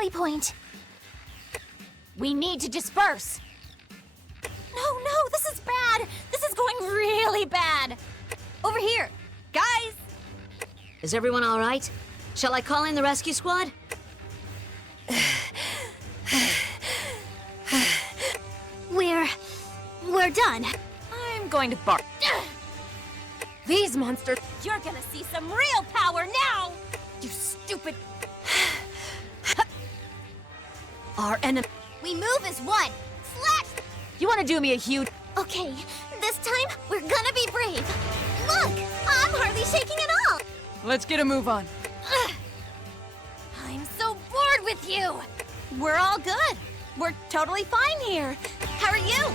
rally point. We need to disperse. No, this is bad. This is going really bad. Over here. Guys! Is everyone all right? Shall I call in the rescue squad? We're done. I'm going to bark. These monsters... You're gonna see some real power now! You stupid... Our enemy... We move as one. Slash! You want to do me a huge... Okay, this time we're gonna be brave. Look! I'm hardly shaking at all! Let's get a move on. I'm so bored with you! We're all good. We're totally fine here. How are you?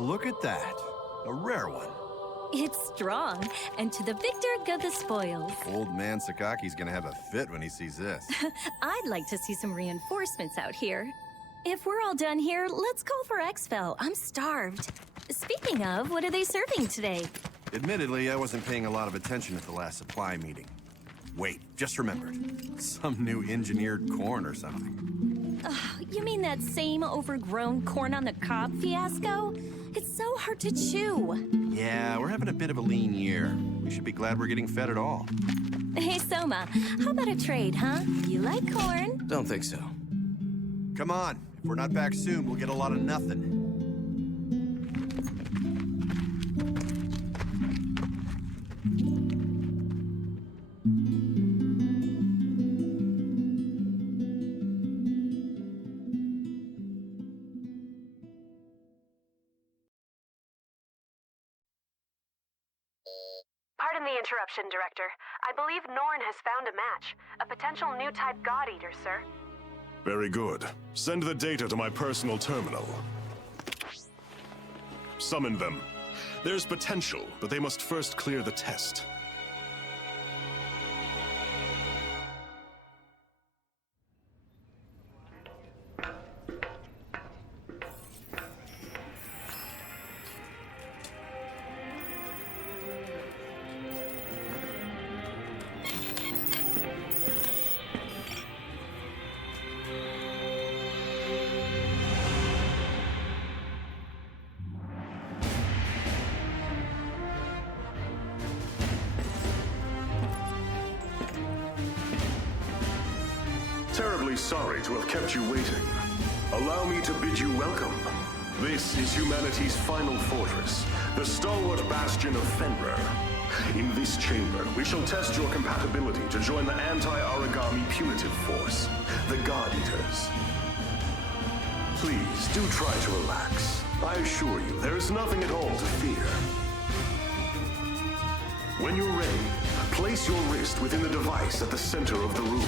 Look at that. A rare one. It's strong, and to the victor go the spoils. Old man Sakaki's gonna have a fit when he sees this. I'd like to see some reinforcements out here. If we're all done here, let's call for exfil. I'm starved. Speaking of, what are they serving today? Admittedly, I wasn't paying a lot of attention at the last supply meeting. Wait, just remembered. Some new engineered corn or something. You mean that same overgrown corn on the cob fiasco? It's so hard to chew. Yeah, we're having a bit of a lean year. We should be glad we're getting fed at all. Hey, Soma, how about a trade, huh? You like corn? Don't think so. Come on. If we're not back soon, we'll get a lot of nothing. Pardon the interruption, Director. I believe Norn has found a match. A potential new type God Eater, sir. Very good. Send the data to my personal terminal. Summon them. There's potential, but they must first clear the test. Terribly sorry to have kept you waiting. Allow me to bid you welcome. This is humanity's final fortress, the stalwart bastion of Fenrir. In this chamber, we shall test your compatibility to join the anti-origami punitive force, the God Eaters. Please, do try to relax. I assure you, there is nothing at all to fear. When you're ready, place your wrist within the device at the center of the room.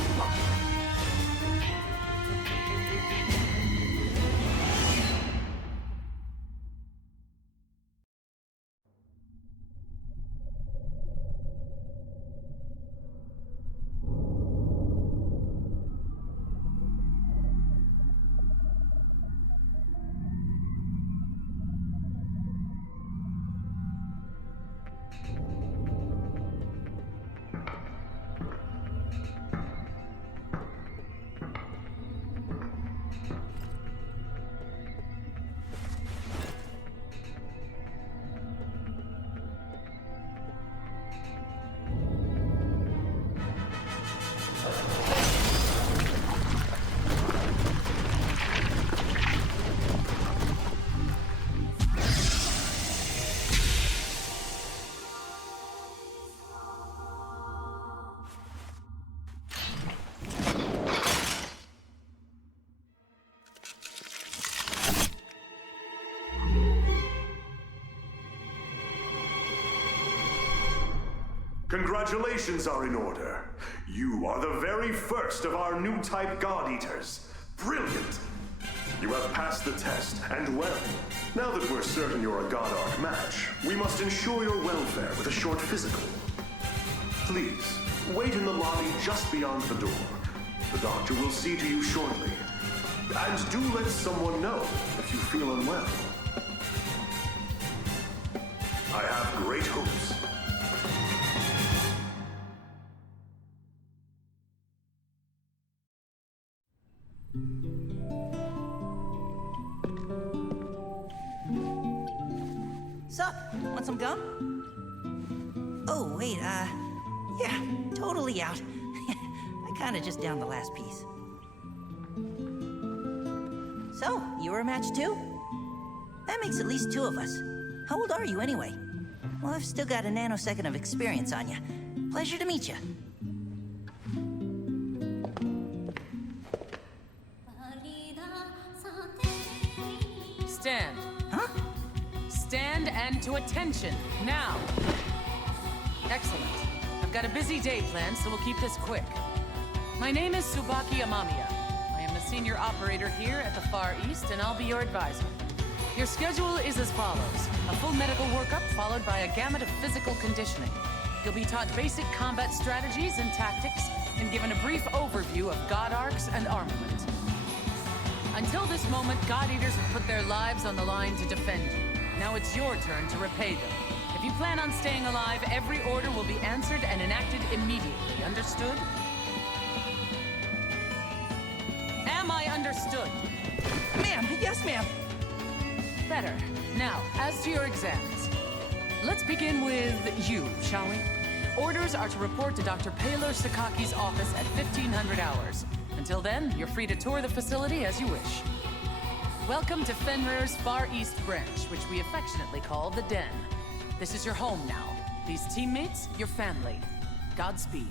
Congratulations are in order. You are the very first of our new type God Eaters. Brilliant! You have passed the test, and well. Now that we're certain you're a God Arc match, we must ensure your welfare with a short physical. Please, wait in the lobby just beyond the door. The doctor will see to you shortly. And do let someone know if you feel unwell. I have great hopes. Sup? Want some gum? Oh, wait, yeah, totally out. I kinda just downed the last piece. So, you were a match too? That makes at least 2 of us. How old are you anyway? Well, I've still got a nanosecond of experience on you. Pleasure to meet you. Stand. Huh? Stand and to attention, now. Excellent. I've got a busy day planned, so we'll keep this quick. My name is Tsubaki Amamiya. I am the senior operator here at the Far East, and I'll be your advisor. Your schedule is as follows. A full medical workup followed by a gamut of physical conditioning. You'll be taught basic combat strategies and tactics, and given a brief overview of God Arcs and armament. Until this moment, God Eaters have put their lives on the line to defend you. Now it's your turn to repay them. If you plan on staying alive, every order will be answered and enacted immediately. Understood? Am I understood? Ma'am, yes, ma'am. Better. Now, as to your exams. Let's begin with you, shall we? Orders are to report to Dr. Paylor Sakaki's office at 1500 hours. Until then, you're free to tour the facility as you wish. Welcome to Fenrir's Far East branch, which we affectionately call the Den. This is your home now. These teammates, your family. Godspeed.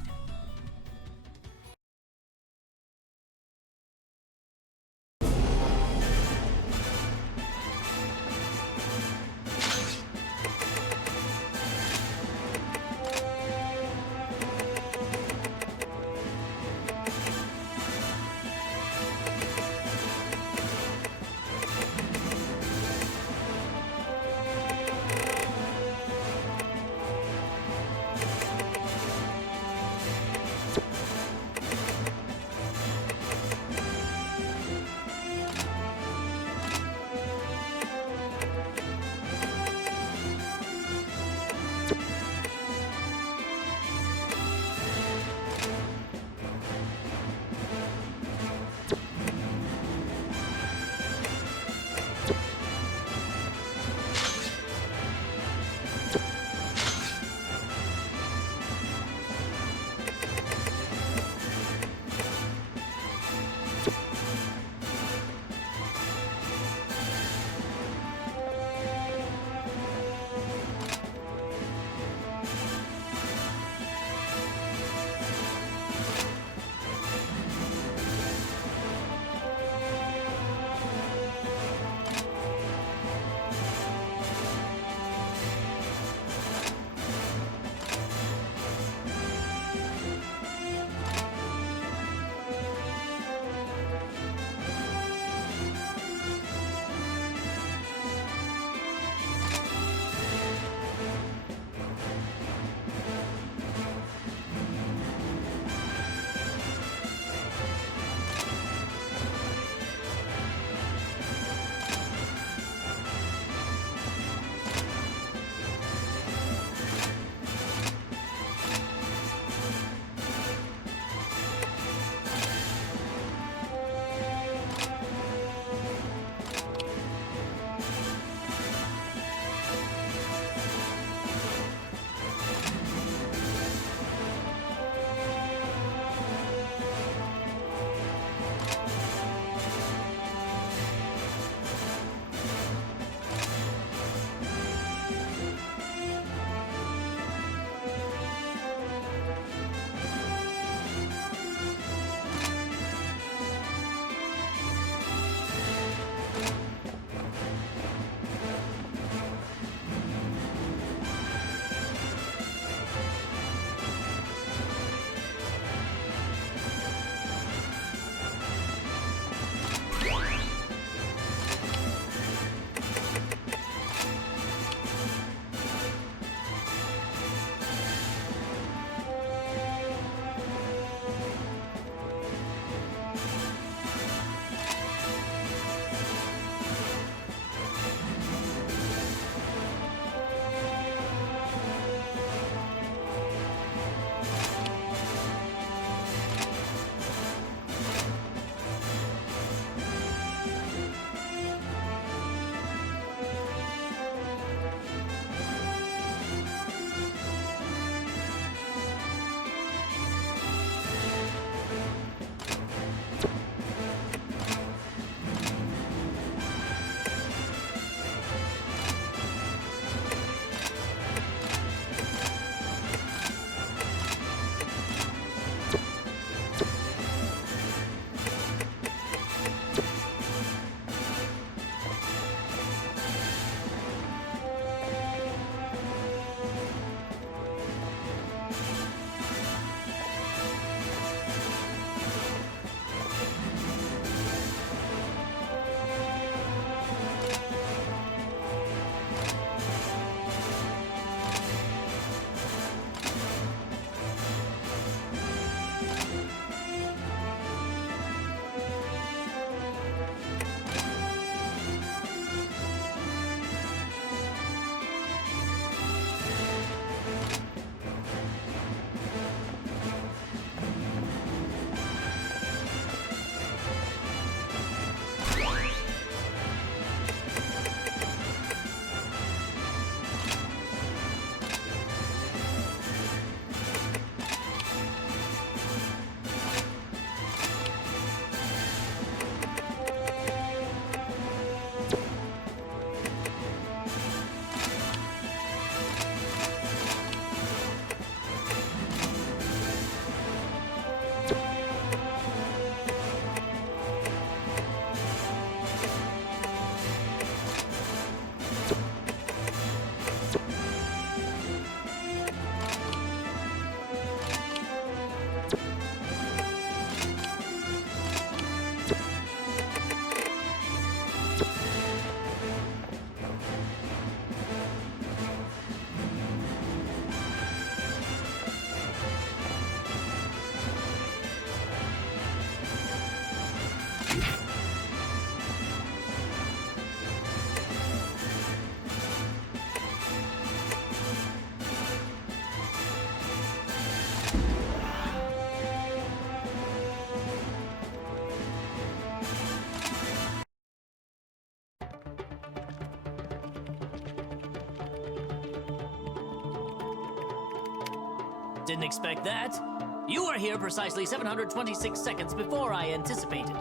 Didn't expect that. You are here precisely 726 seconds before I anticipated.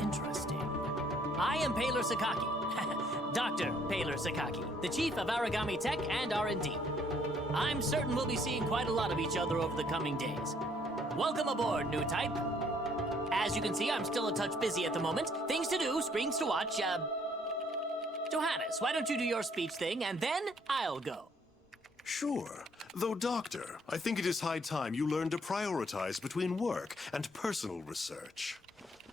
Interesting. I am Paler Sakaki. Dr. Paler Sakaki, the chief of Origami Tech and R&D. I'm certain we'll be seeing quite a lot of each other over the coming days. Welcome aboard, new type. As you can see, I'm still a touch busy at the moment. Things to do, screens to watch, Johannes, why don't you do your speech thing, and then I'll go. Sure. Though, Doctor, I think it is high time you learn to prioritize between work and personal research.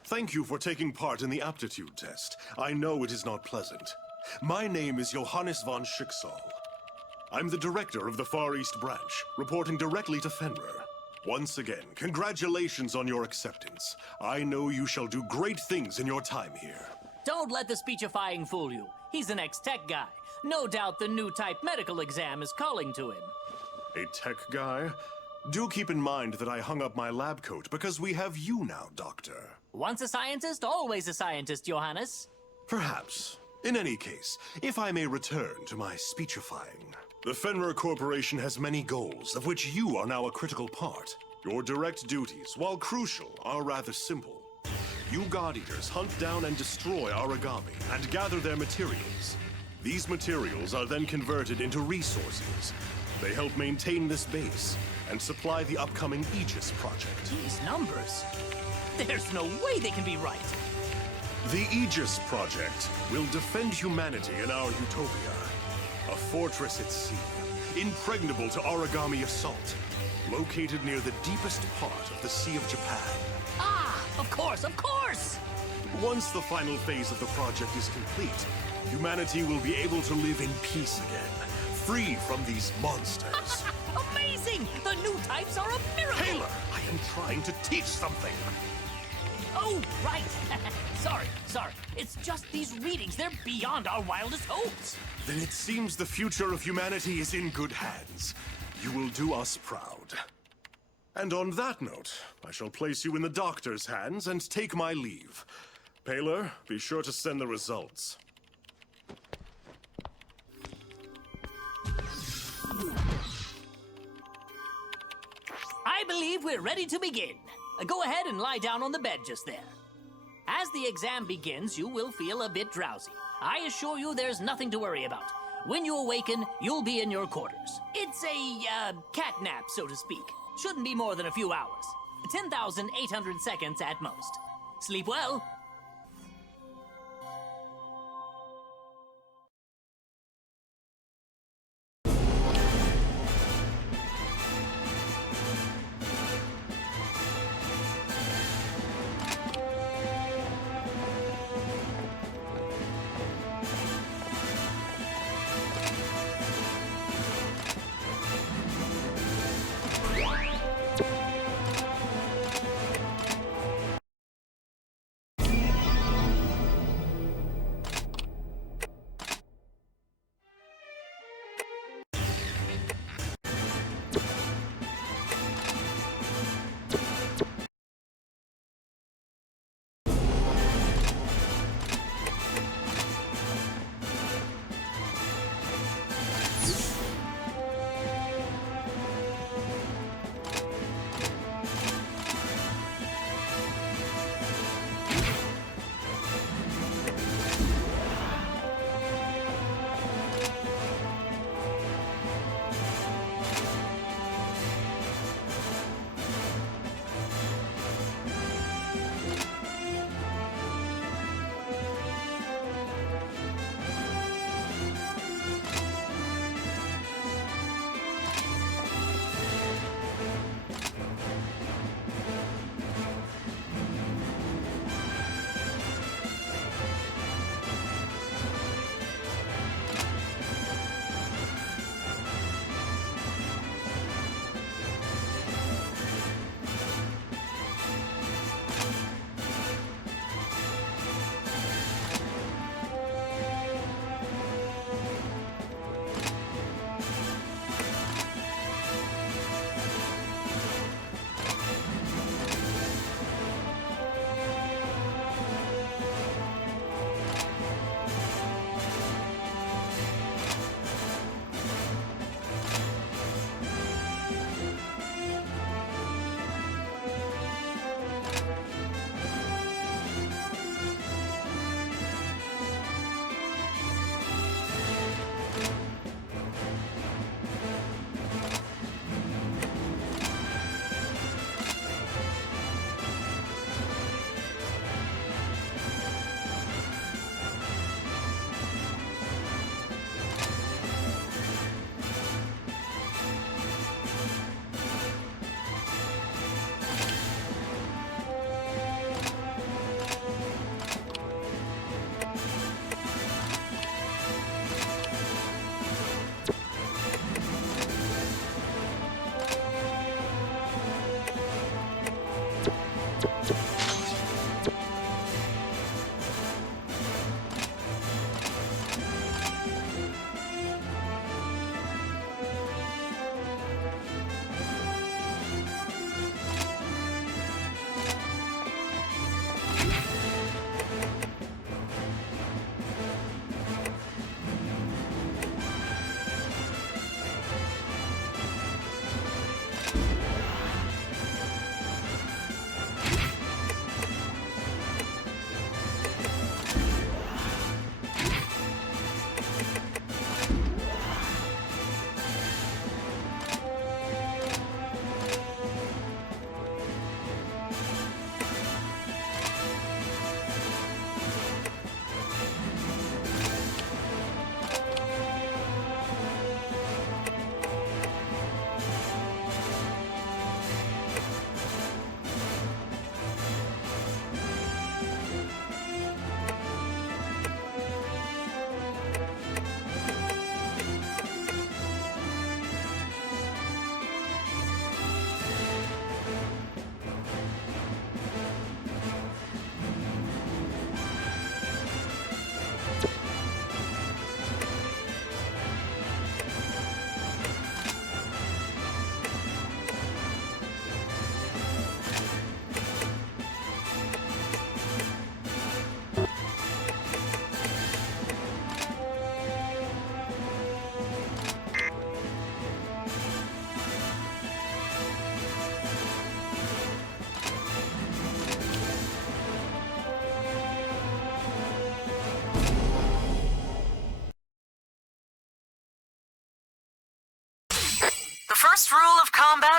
Thank you for taking part in the aptitude test. I know it is not pleasant. My name is Johannes von Schicksal. I'm the director of the Far East Branch, reporting directly to Fenrir. Once again, congratulations on your acceptance. I know you shall do great things in your time here. Don't let the speechifying fool you. He's an ex-tech guy. No doubt the new type medical exam is calling to him. A tech guy? Do keep in mind that I hung up my lab coat because we have you now, Doctor. Once a scientist, always a scientist, Johannes. Perhaps. In any case, if I may return to my speechifying. The Fenrir Corporation has many goals, of which you are now a critical part. Your direct duties, while crucial, are rather simple. You God Eaters hunt down and destroy origami and gather their materials. These materials are then converted into resources. They help maintain this base and supply the upcoming Aegis project. These numbers. There's no way they can be right. The Aegis project will defend humanity in our utopia. A fortress at sea, impregnable to origami assault, located near the deepest part of the Sea of Japan. Ah, of course, of course! Once the final phase of the project is complete, humanity will be able to live in peace again, free from these monsters. Amazing! The new types are a miracle! Taylor, I am trying to teach something. Oh, right. Sorry. It's just these readings. They're beyond our wildest hopes. Then it seems the future of humanity is in good hands. You will do us proud. And on that note, I shall place you in the doctor's hands and take my leave. Paler, be sure to send the results. I believe we're ready to begin. Go ahead and lie down on the bed just there. As the exam begins, you will feel a bit drowsy. I assure you there's nothing to worry about. When you awaken, you'll be in your quarters. It's a, cat nap, so to speak. Shouldn't be more than a few hours. 10,800 seconds at most. Sleep well.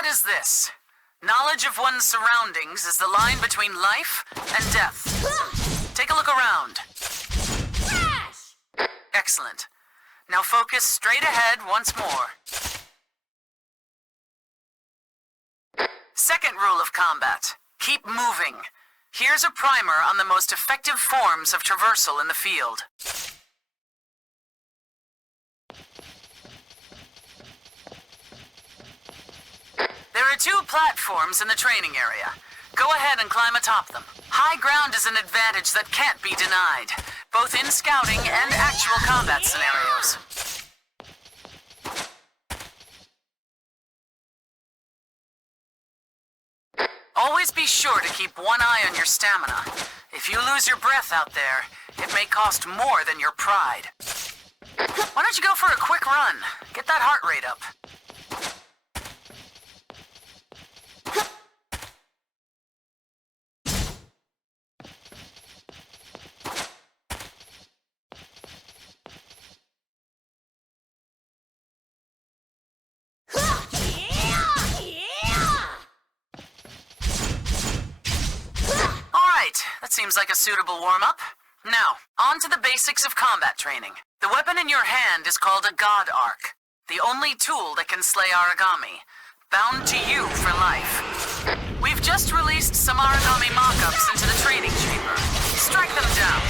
is this? Knowledge of one's surroundings is the line between life and death. Take a look around. Excellent. Now focus straight ahead once more. Second rule of combat. Keep moving. Here's a primer on the most effective forms of traversal in the field. There are 2 platforms in the training area. Go ahead and climb atop them. High ground is an advantage that can't be denied, both in scouting and actual combat scenarios. Always be sure to keep one eye on your stamina. If you lose your breath out there, it may cost more than your pride. Why don't you go for a quick run? Get that heart rate up. That seems like a suitable warm-up. Now, on to the basics of combat training. The weapon in your hand is called a God Arc, the only tool that can slay origami, bound to you for life. We've just released some origami mock-ups into the training chamber. Strike them down.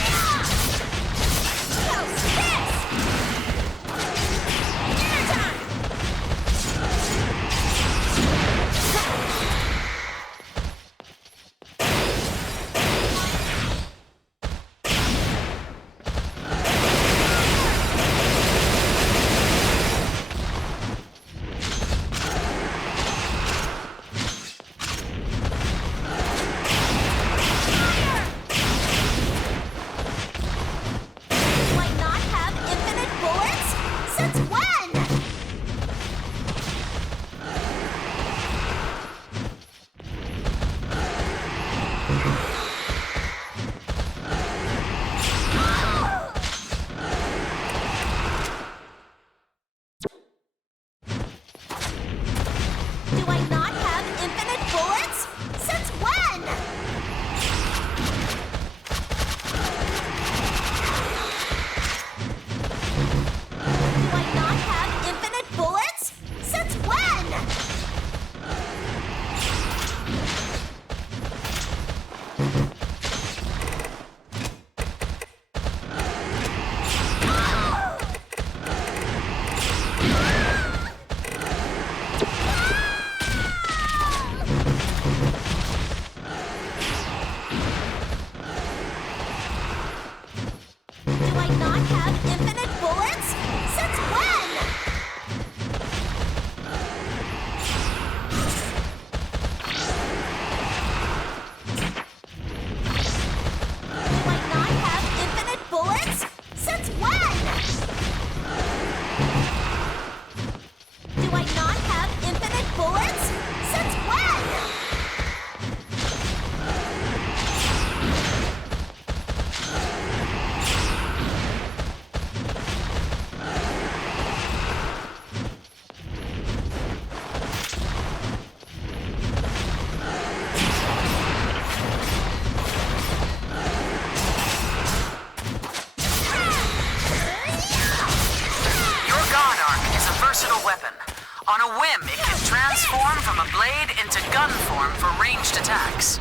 On a whim, it can transform from a blade into gun form for ranged attacks.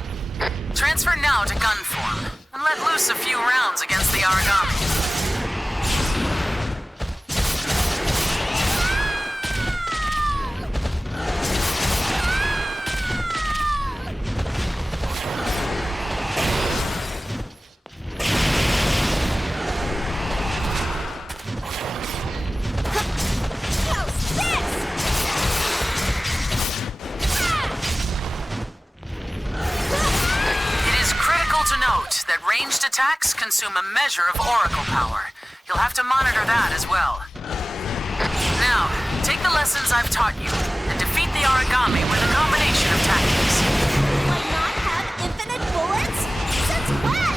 Transfer now to gun form, and let loose a few rounds against the origami. Ranged attacks consume a measure of oracle power. You'll have to monitor that as well. Now, take the lessons I've taught you and defeat the origami with a combination of tactics. Do I not have infinite bullets? Since when?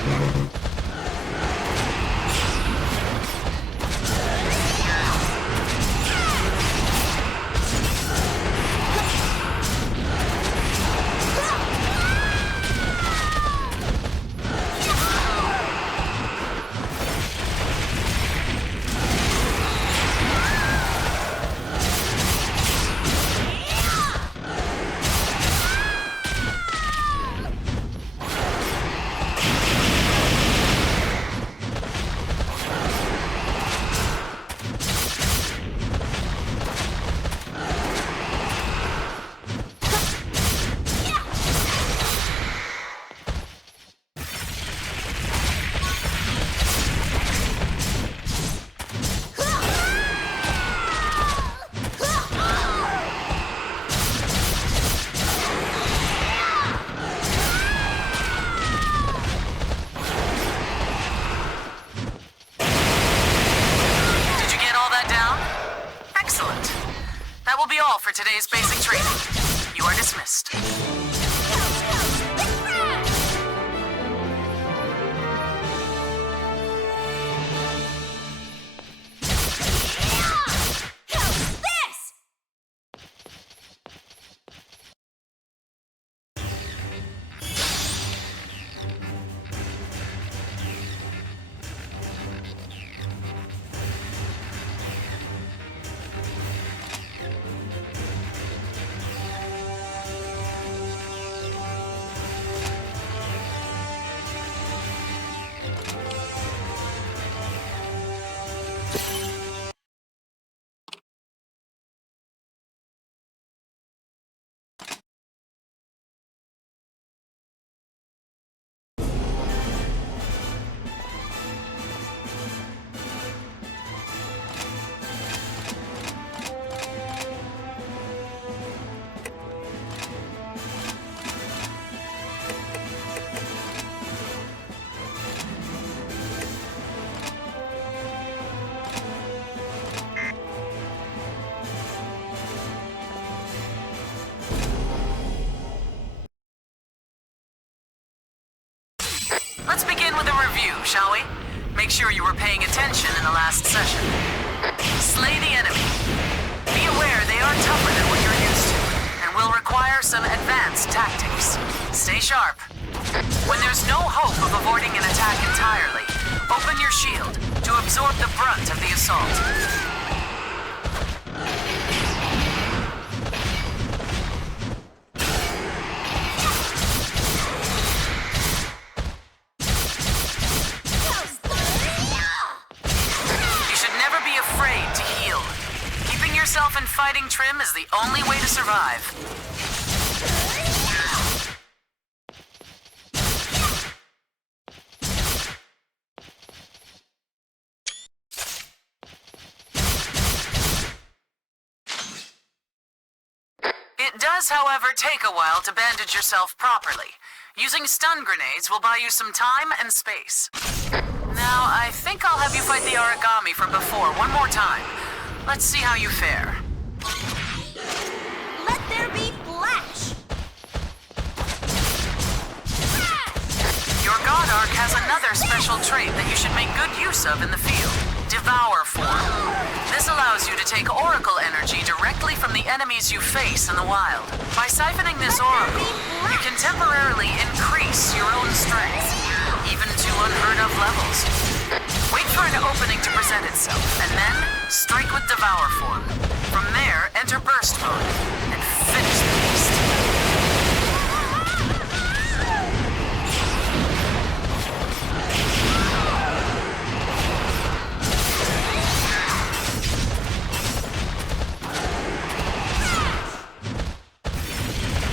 be all for today's basic training. You are dismissed. Let's begin with a review, shall we? Make sure you were paying attention in the last session. Slay the enemy. Be aware they are tougher than what you're used to, and will require some advanced tactics. Stay sharp. When there's no hope of avoiding an attack entirely, open your shield to absorb the brunt of the assault. Yourself in fighting trim is the only way to survive. It does, however, take a while to bandage yourself properly. Using stun grenades will buy you some time and space. Now, I think I'll have you fight the origami from before one more time. Let's see how you fare. Let there be flash! Your God Arc has another special trait that you should make good use of in the field. Devour form. This allows you to take Oracle energy directly from the enemies you face in the wild. By siphoning this Oracle, you can temporarily increase your own strength, even to unheard of levels. Wait for an opening to present itself, and then strike with Devour form. From there, enter Burst mode, and finish the beast.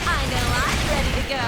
I know I'm ready to go.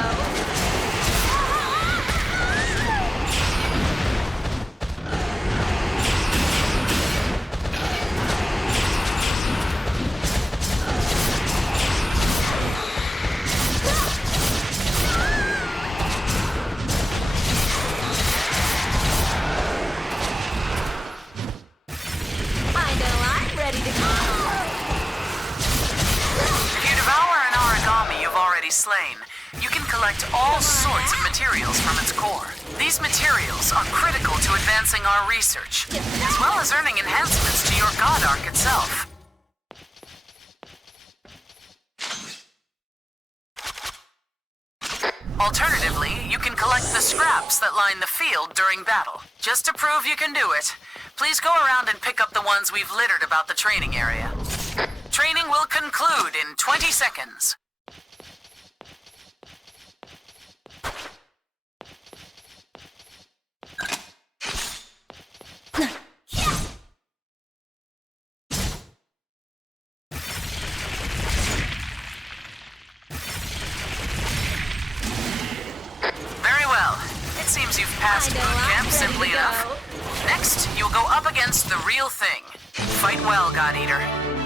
Slain, you can collect all sorts of materials from its core. These materials are critical to advancing our research, as well as earning enhancements to your God Arc itself. Alternatively, you can collect the scraps that line the field during battle. Just to prove you can do it, please go around and pick up the ones we've littered about the training area. Training will conclude in 20 seconds. Seems you've passed boot camp simply enough. Next, you'll go up against the real thing. Fight well, God Eater.